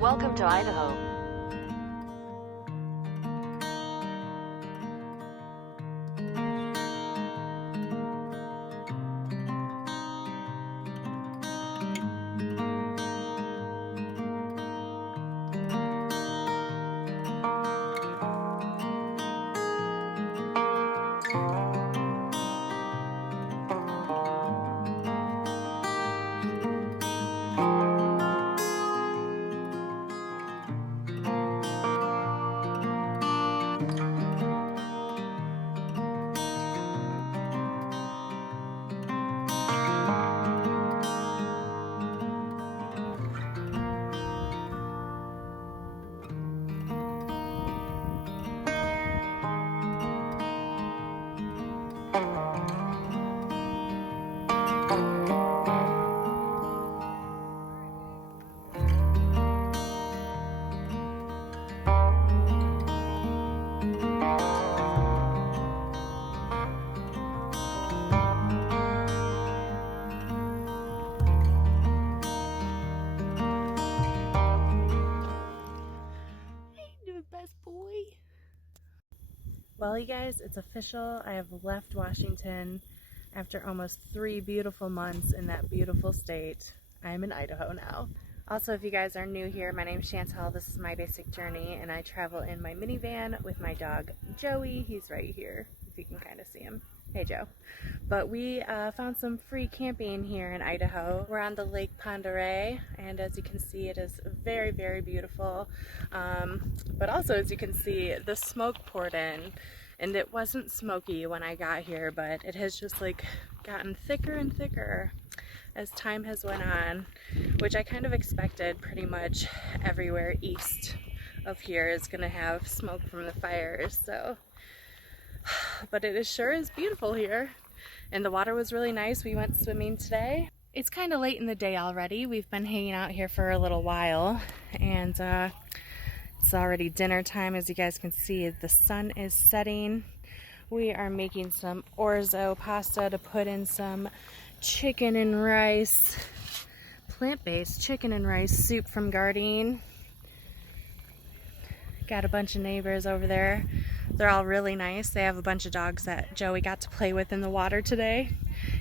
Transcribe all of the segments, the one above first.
Welcome to Idaho. Well, you guys, it's official. I have left Washington after almost 3 beautiful months in that beautiful state. I'm in Idaho now. Also, if you guys are new here, my name's Chantelle. This is my basic journey, and I travel in my minivan with my dog, Joey. He's right here, if you can kind of see him. Hey, Joe. But we found some free camping here in Idaho. We're on the Lake Panhandle, and as you can see, it is very, very beautiful. But also, as you can see, the smoke poured in, and it wasn't smoky when I got here, but it has just like gotten thicker and thicker as time has went on, which I kind of expected. Pretty much everywhere east of here is gonna have smoke from the fires, so. But it sure is beautiful here, and the water was really nice. We went swimming today. It's kind of late in the day already. We've been hanging out here for a little while, and it's already dinner time. As you guys can see, the sun is setting. We are making some orzo pasta to put in some chicken and rice, plant-based chicken and rice soup from Gardein. Got a bunch of neighbors over there. They're all really nice. They have a bunch of dogs that Joey got to play with in the water today.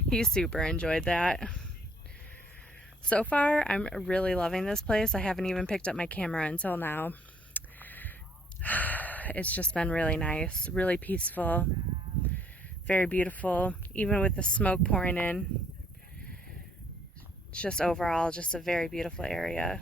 He super enjoyed that. So far, I'm really loving this place. I haven't even picked up my camera until now. It's just been really nice, really peaceful, very beautiful, even with the smoke pouring in. It's just overall just a very beautiful area.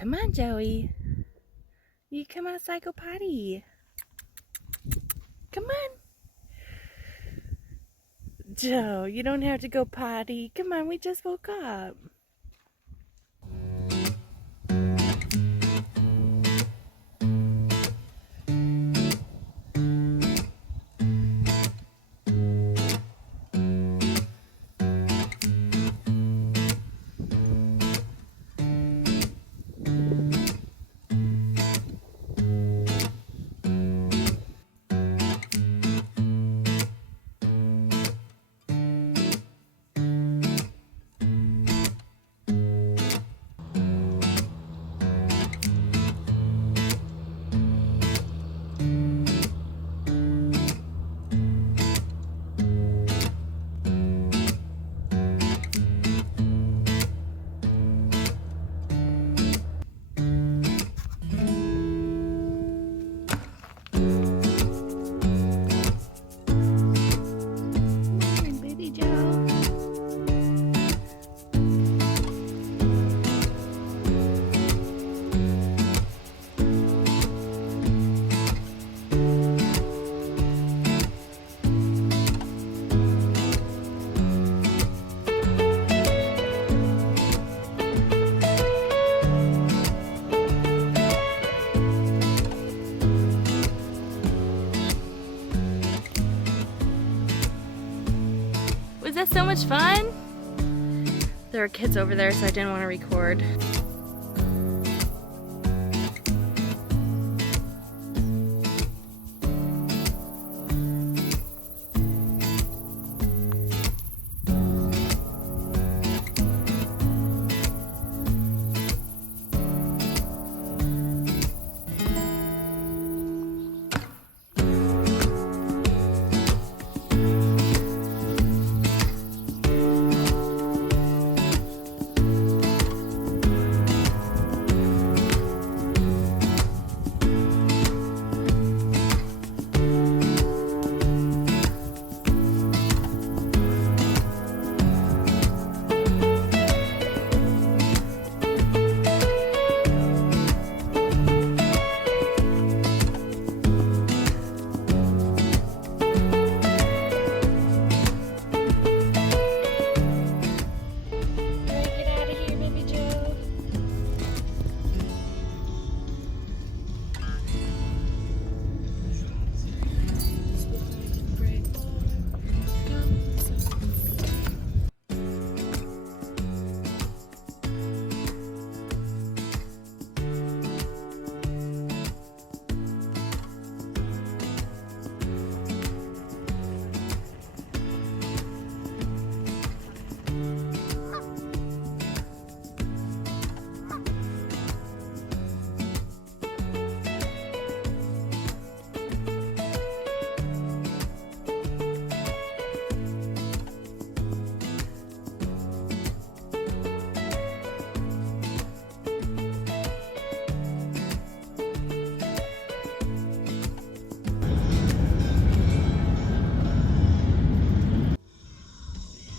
Come on, Joey. You come outside, go potty. Come on. Joe, you don't have to go potty. Come on, we just woke up. Was that so much fun? There are kids over there, so I didn't want to record.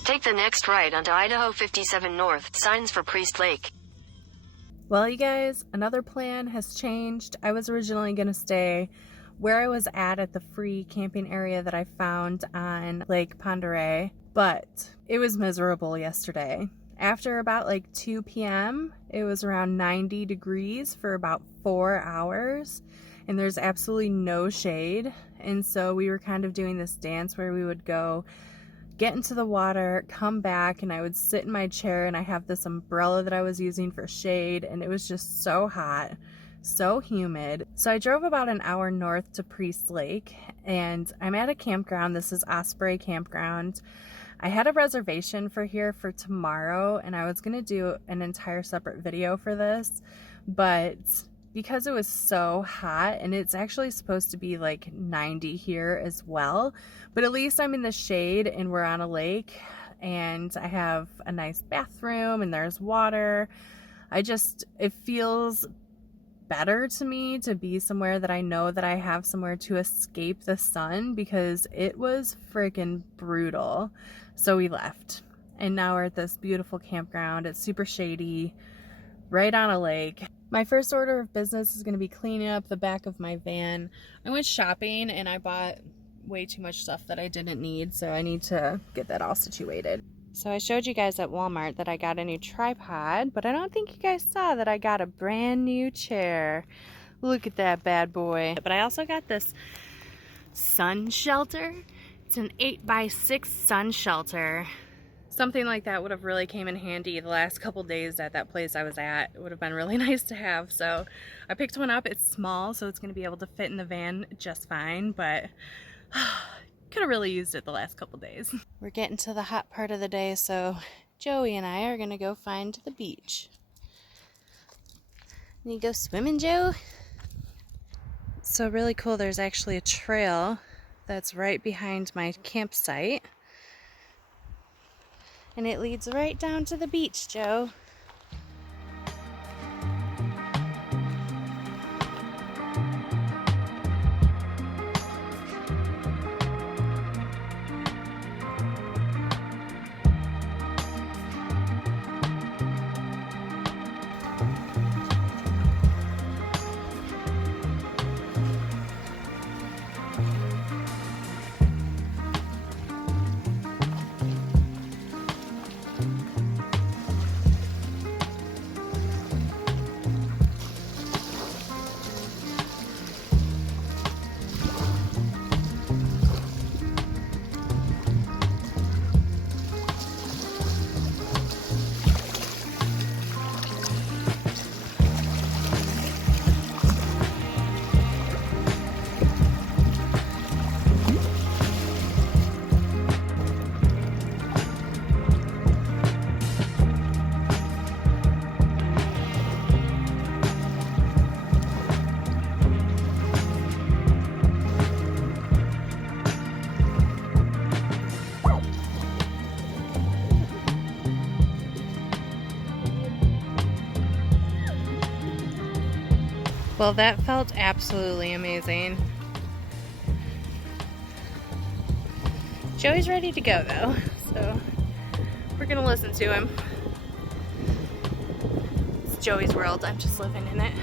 Take the next right onto Idaho 57 North, signs for Priest Lake. Well, you guys, another plan has changed. I was originally going to stay where I was at the free camping area that I found on Lake Ponderay, but it was miserable yesterday. After about like 2 p.m., it was around 90 degrees for about 4 hours, and there's absolutely no shade. And so we were kind of doing this dance where we would go get into the water, come back, and I would sit in my chair, and I have this umbrella that I was using for shade, and it was just so hot, so humid. So I drove about an hour north to Priest Lake, and I'm at a campground. This is Osprey Campground. I had a reservation for here for tomorrow, and I was going to do an entire separate video for this, but because it was so hot, and it's actually supposed to be like 90 here as well, but at least I'm in the shade and we're on a lake, and I have a nice bathroom and there's water. It feels better to me to be somewhere that I know that I have somewhere to escape the sun, because it was freaking brutal. So we left, and now we're at this beautiful campground. It's super shady, right on a lake. My first order of business is going to be cleaning up the back of my van. I went shopping and I bought way too much stuff that I didn't need, so I need to get that all situated. So I showed you guys at Walmart that I got a new tripod, but I don't think you guys saw that I got a brand new chair. Look at that bad boy. But I also got this sun shelter. It's an 8x6 sun shelter. Something like that would have really came in handy the last couple days at that place I was at. It would have been really nice to have. So I picked one up. It's small, so it's going to be able to fit in the van just fine, but could have really used it the last couple days. We're getting to the hot part of the day, so Joey and I are going to go find the beach. You go swimming, Joe? So really cool, there's actually a trail that's right behind my campsite. And it leads right down to the beach, Joe. Well, that felt absolutely amazing. Joey's ready to go though, so we're gonna listen to him. It's Joey's world, I'm just living in it.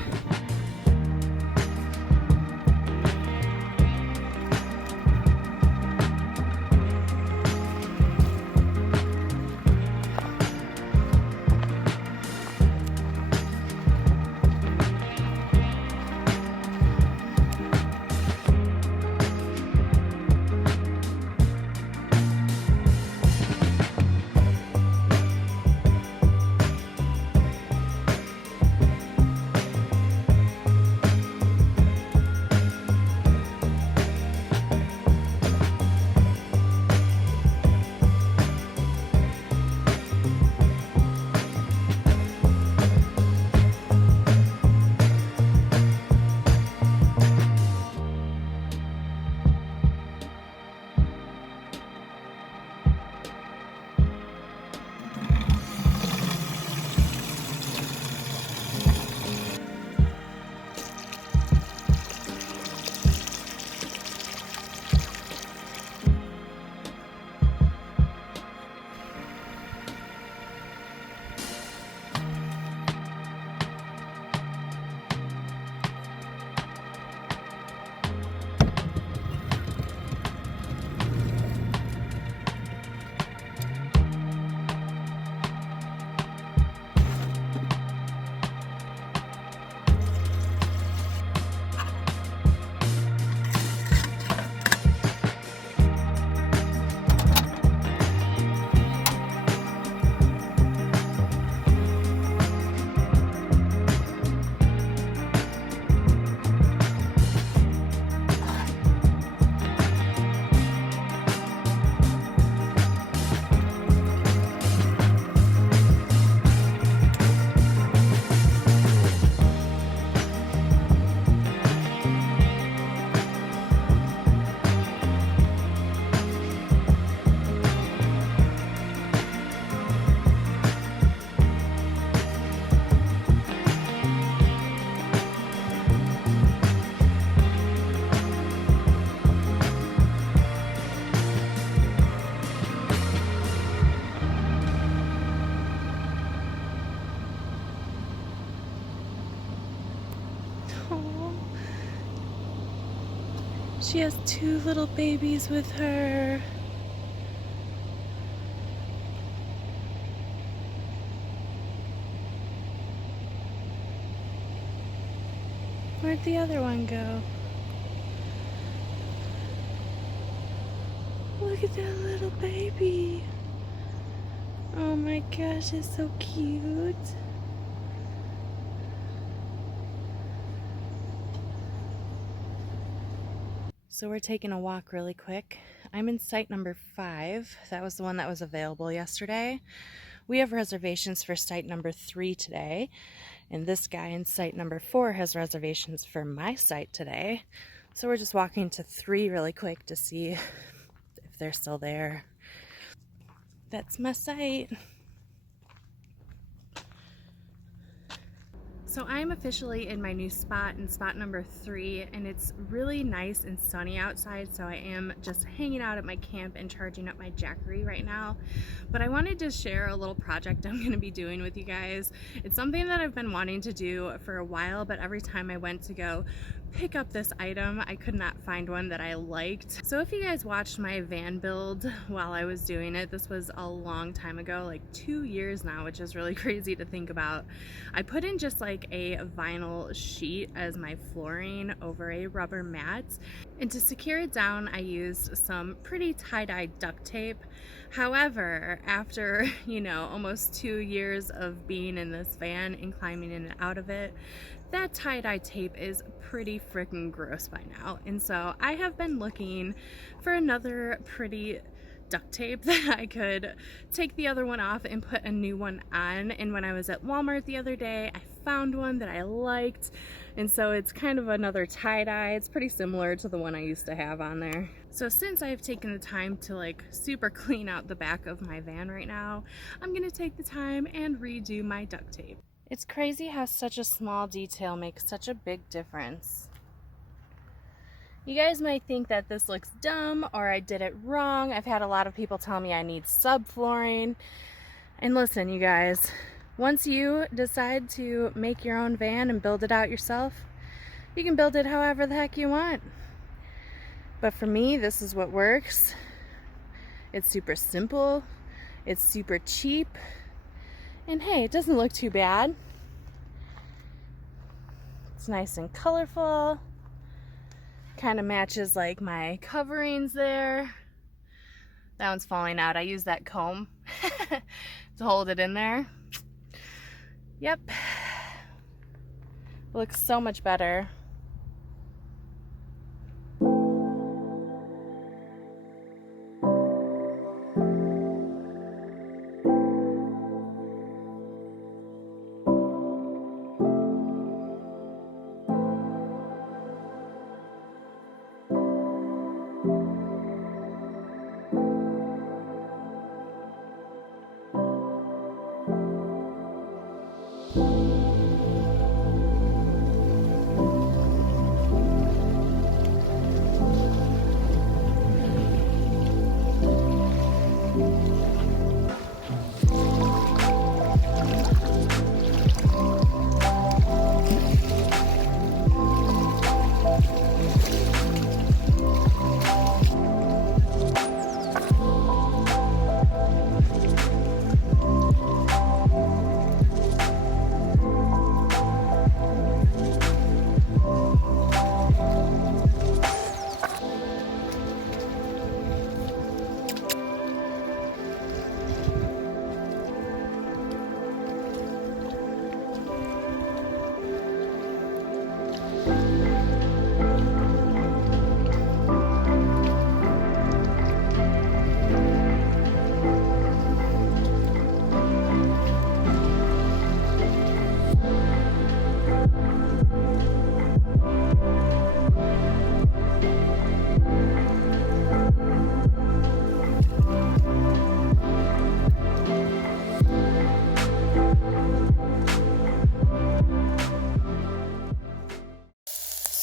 Oh. She has 2 little babies with her. Where'd the other one go? Look at that little baby. Oh my gosh, it's so cute. So we're taking a walk really quick. I'm in site number 5. That was the one that was available yesterday. We have reservations for site number 3 today. And this guy in site number 4 has reservations for my site today. So we're just walking to 3 really quick to see if they're still there. That's my site. So I'm officially in my new spot, in spot number 3, and it's really nice and sunny outside, so I am just hanging out at my camp and charging up my Jackery right now. But I wanted to share a little project I'm going to be doing with you guys. It's something that I've been wanting to do for a while, but every time I went to go pick up this item, I could not find one that I liked. So if you guys watched my van build while I was doing it, this was a long time ago, like 2 years now, which is really crazy to think about. I put in just like a vinyl sheet as my flooring over a rubber mat, and to secure it down I used some pretty tie-dye duct tape. However, after, you know, almost 2 years of being in this van and climbing in and out of it, that tie-dye tape is pretty freaking gross by now. And so I have been looking for another pretty duct tape that I could take the other one off and put a new one on. And when I was at Walmart the other day, I found one that I liked. And so it's kind of another tie-dye. It's pretty similar to the one I used to have on there. So since I've taken the time to like super clean out the back of my van right now, I'm gonna take the time and redo my duct tape. It's crazy how such a small detail makes such a big difference. You guys might think that this looks dumb or I did it wrong. I've had a lot of people tell me I need subflooring. And listen, you guys, once you decide to make your own van and build it out yourself, you can build it however the heck you want. But for me, this is what works. It's super simple. It's super cheap. And hey, it doesn't look too bad. It's nice and colorful. Kind of matches like my coverings there. That one's falling out. I use that comb to hold it in there. Yep. Looks so much better.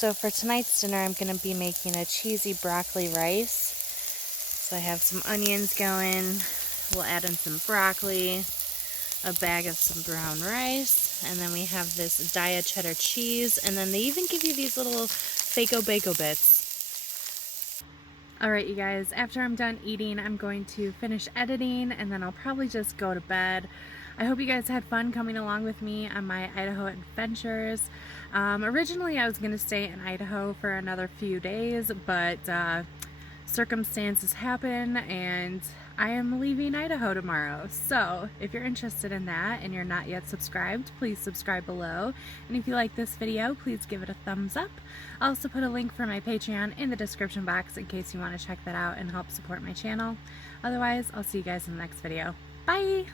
So for tonight's dinner, I'm going to be making a cheesy broccoli rice. So I have some onions going. We'll add in some broccoli, a bag of some brown rice, and then we have this Daya cheddar cheese, and then they even give you these little Faco Baco bits. Alright you guys, after I'm done eating, I'm going to finish editing, and then I'll probably just go to bed. I hope you guys had fun coming along with me on my Idaho adventures. Originally I was going to stay in Idaho for another few days, but circumstances happen and I am leaving Idaho tomorrow. So if you're interested in that and you're not yet subscribed, please subscribe below. And if you like this video, please give it a thumbs up. I'll also put a link for my Patreon in the description box in case you want to check that out and help support my channel. Otherwise, I'll see you guys in the next video. Bye!